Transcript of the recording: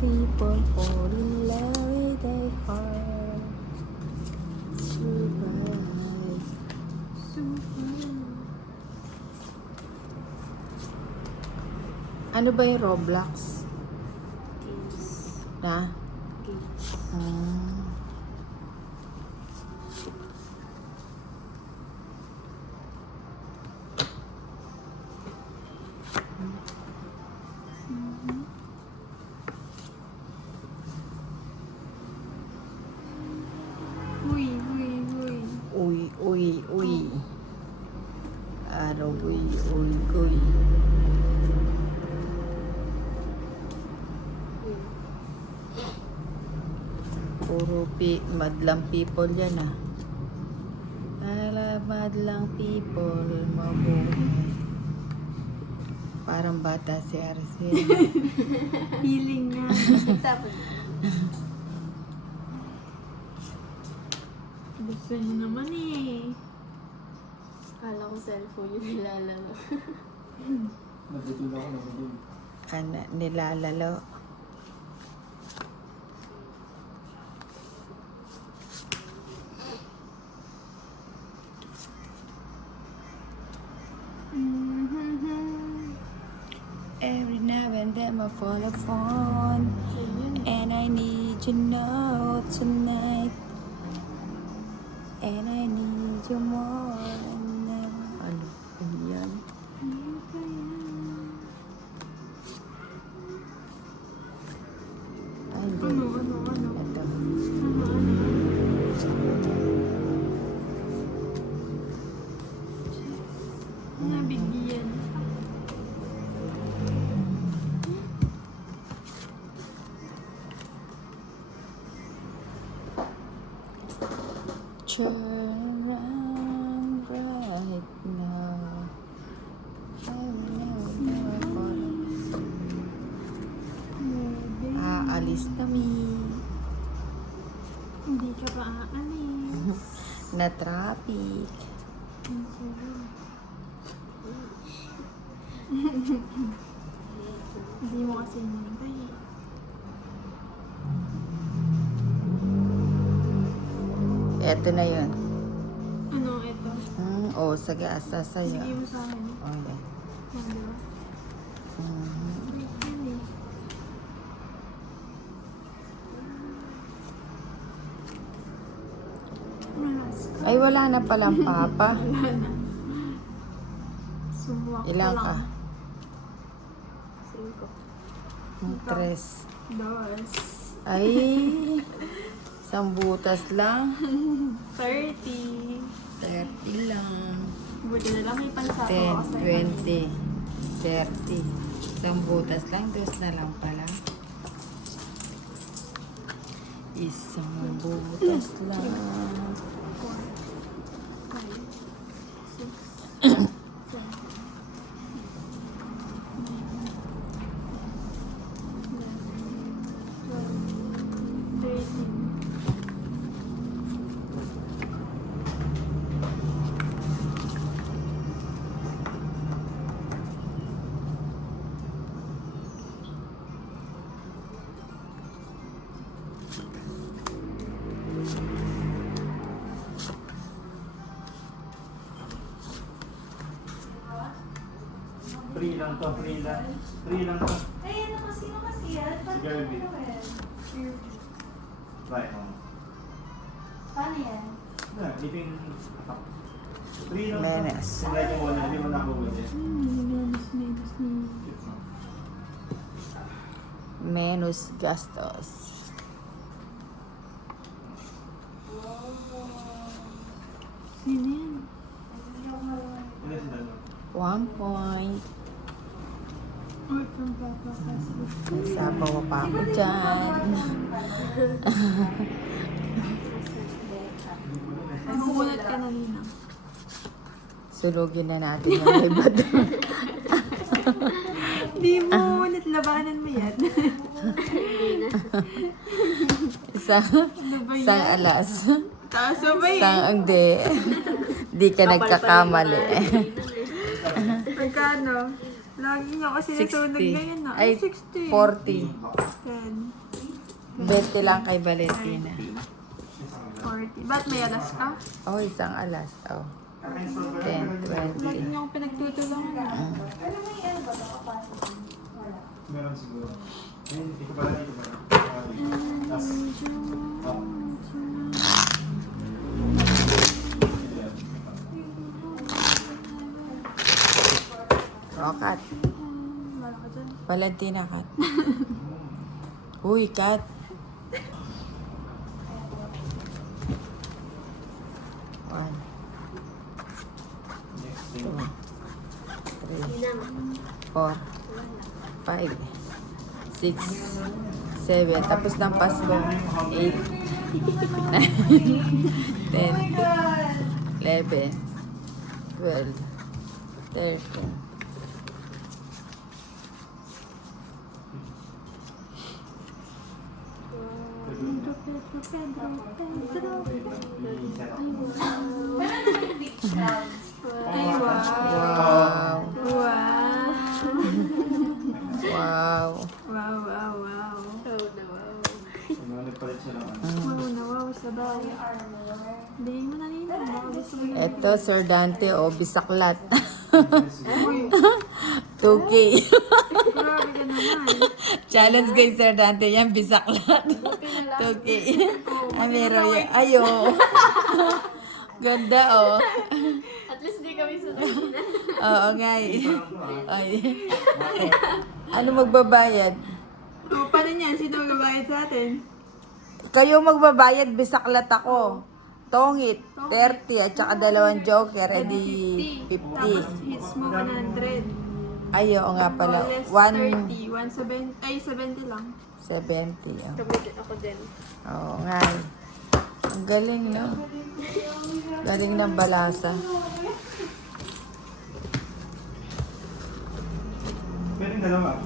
people fall in love with their heart. Survive. Ano ba yung Roblox? Na? Uy. Araw, uy. Puro madlang people yan ah. Madlang people, mabuhay. Parang bata si Arcel. Feeling na. Tapos. Gusto niyo naman eh. Kala ko cellphone yung nilalaro. Nagtutulog ako nagtutulog. Nilalalo. Every now and then I fall upon, and I need you know tonight, and I need you more than ever. Ano ba yan? Ay, hindi. Ano? Ito. Nabigyan. Turn around right now. I will never fall. Aalis kami. Hindi ka pa aalis. Na traffic. Hindi mo kasi nintay. Eto na yun. Ano ito? Sige, asa sa'yo. Sige mo sa akin. Oh, yeah. Yan, diba? Yan eh. Malas ka. Ay, wala na palang papa. Wala na. Sumuwak Ilang ka? lang. 5. 3. Dos. Ay, isang butas lang. 30. 30 lang. Buti na lang may pansato 10, ako sa 20, 30. Isang butas lang, dos na lang pala. Isang butas lang. 4, 5, 6, 7, 8, 9, 10, 11, 12, 13. Free lang to. Free lang to. Ay, ano kasi, sino kasi yan? Paano Si Garvey. ano yan? Right. Paano yan? Living. Free lang to. Menes. Sinay ko muna. Hindi mo na ako ulit. Menos gastos. Sino yan? Ilan si Dalo? 1 point. Ay, pang papa kasi. Sabaw pa ako dyan. Magulat ka na rin ah. Sulugin na natin yung libad. Hindi mo, labanan mo yan. Isang alas. Taas mo ba Isang hindi. Di ka nagkakamali. Pagkano? Lagi niya kasi 60. nasunog ngayon na. Ay, 60. 40. 10. 20 lang kay Valentina. 40. Ba't may alas ka? Oh, isang alas. Oh. 10, 20. Lagi niya akong pinagtutulungan. Ano may ano ba? Nakapasok din? Wala. Meron siguro. Ayun, hindi ko pala dito ba? Tapos, Oh, cut. Wala ka dyan. Valentina, cut. Uy, cut. One, next two, thing. three, 4, 5, 6, 7. Tapos ng Pasko. 8, 9, 10, 11, 12, 13. Wala naman yung big crowd. Ay, wow. Wow. Wow. Wow. Wow, wow, wow. Oh, na wow. Mga nagpalit siya ng ano. Wow na wow, sabay. Yung armor. Hindi mo na nila. Baka gusto mo yun. Eto, Sir Dante, o bisaklat. 2K. Grabe ka naman. Challenge kay Sir Dante, yan, bisaklat. 2K. Ah, meron yan. Ayo. Ganda, oh. At least di kami sa kanina. Oo nga eh. Ay. Ano magbabayad? O, paano niyan? Sino magbabayad sa atin? Kayo magbabayad, bisaklat ako. Tongit, 30, at saka 2 joker, edi 50. Hits mo 100. Ay, oo nga pala. O, less 170. 30. 170. Ay, 70 lang. Oh. Ako din. Oo nga eh. Ang galing, no? Galing ng balasa. Pwede dalawa.